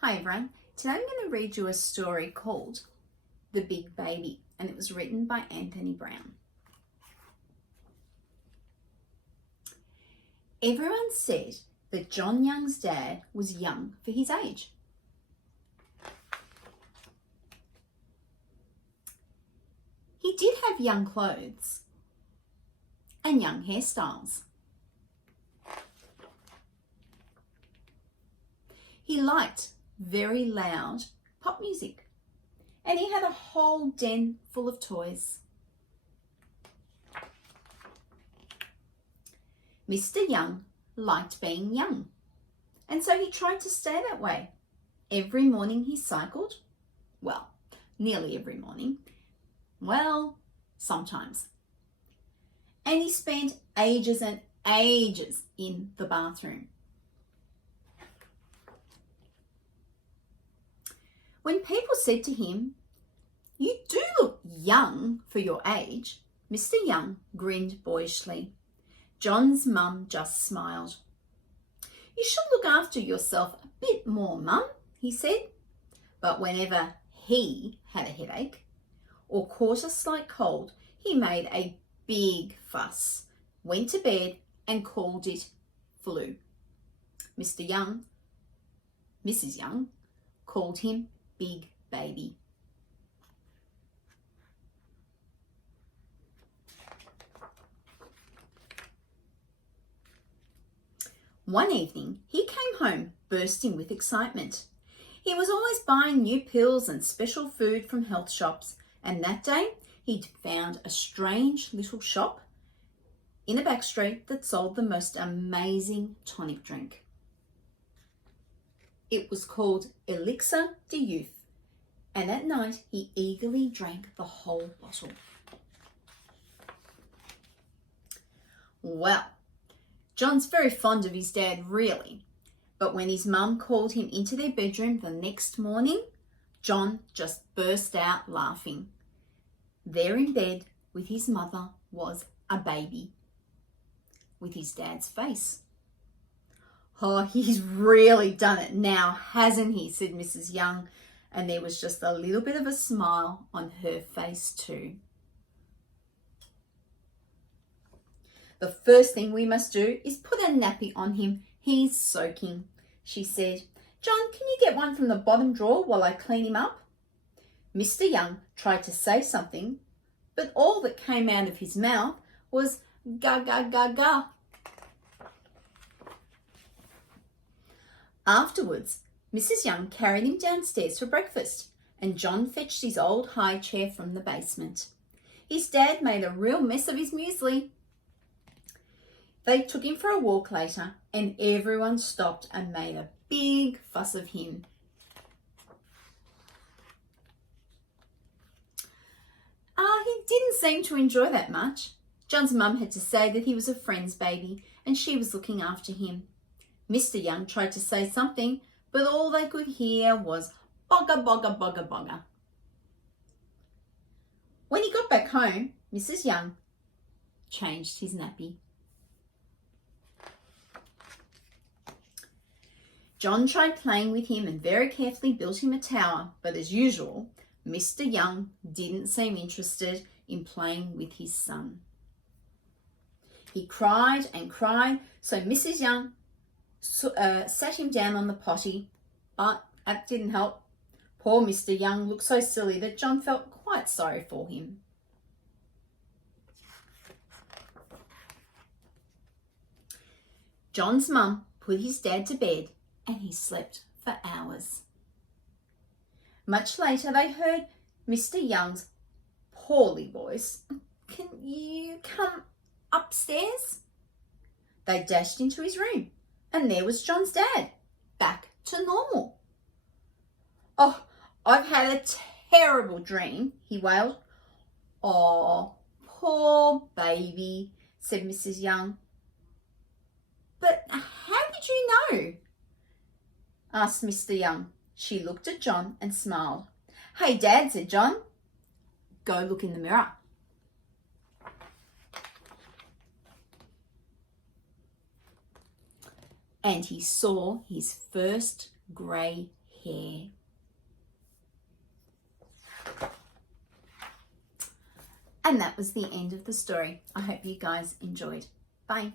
Hi everyone, today I'm going to read you a story called The Big Baby, and it was written by Anthony Brown. Everyone said that John Young's dad was young for his age. He did have young clothes and young hairstyles. He liked very loud pop music, and he had a whole den full of toys. Mr. Young liked being young, and so he tried to stay that way. Every morning he cycled, well, nearly every morning, sometimes. And he spent ages and ages in the bathroom. When people said to him, "You do look young for your age," Mr. Young grinned boyishly. John's mum just smiled. "You should look after yourself a bit more, Mum," he said. But whenever he had a headache or caught a slight cold, he made a big fuss, went to bed and called it flu. Mrs. Young called him Big Baby. One evening, he came home bursting with excitement. He was always buying new pills and special food from health shops, and that day he'd found a strange little shop in a back street that sold the most amazing tonic drink. It was called Elixir de Youth, and at night he eagerly drank the whole bottle. Well, John's very fond of his dad, really, but when his mum called him into their bedroom the next morning, John just burst out laughing. There in bed with his mother was a baby with his dad's face. "Oh, he's really done it now, hasn't he?" said Mrs. Young, and there was just a little bit of a smile on her face too. "The first thing we must do is put a nappy on him. He's soaking," she said. "John, can you get one from the bottom drawer while I clean him up?" Mr. Young tried to say something, but all that came out of his mouth was ga ga ga ga. Afterwards, Mrs. Young carried him downstairs for breakfast, and John fetched his old high chair from the basement. His dad made a real mess of his muesli. They took him for a walk later, and everyone stopped and made a big fuss of him. He didn't seem to enjoy that much. John's mum had to say that he was a friend's baby and she was looking after him. Mr. Young tried to say something, but all they could hear was bogga, bogga, bogga, bogga. When he got back home, Mrs. Young changed his nappy. John tried playing with him and very carefully built him a tower, but as usual, Mr. Young didn't seem interested in playing with his son. He cried and cried, so Mrs. Young sat him down on the potty, but that didn't help. Poor Mr. Young looked so silly that John felt quite sorry for him. John's mum put his dad to bed and he slept for hours. Much later, they heard Mr. Young's poorly voice. "Can you come upstairs?" They dashed into his room, and there was John's dad, back to normal. "Oh, I've had a terrible dream," he wailed. "Oh, poor baby," said Mrs. Young. "But how did you know?" asked Mr. Young. She looked at John and smiled. "Hey, Dad," said John, "go look in the mirror." And he saw his first grey hair. And that was the end of the story. I hope you guys enjoyed. Bye.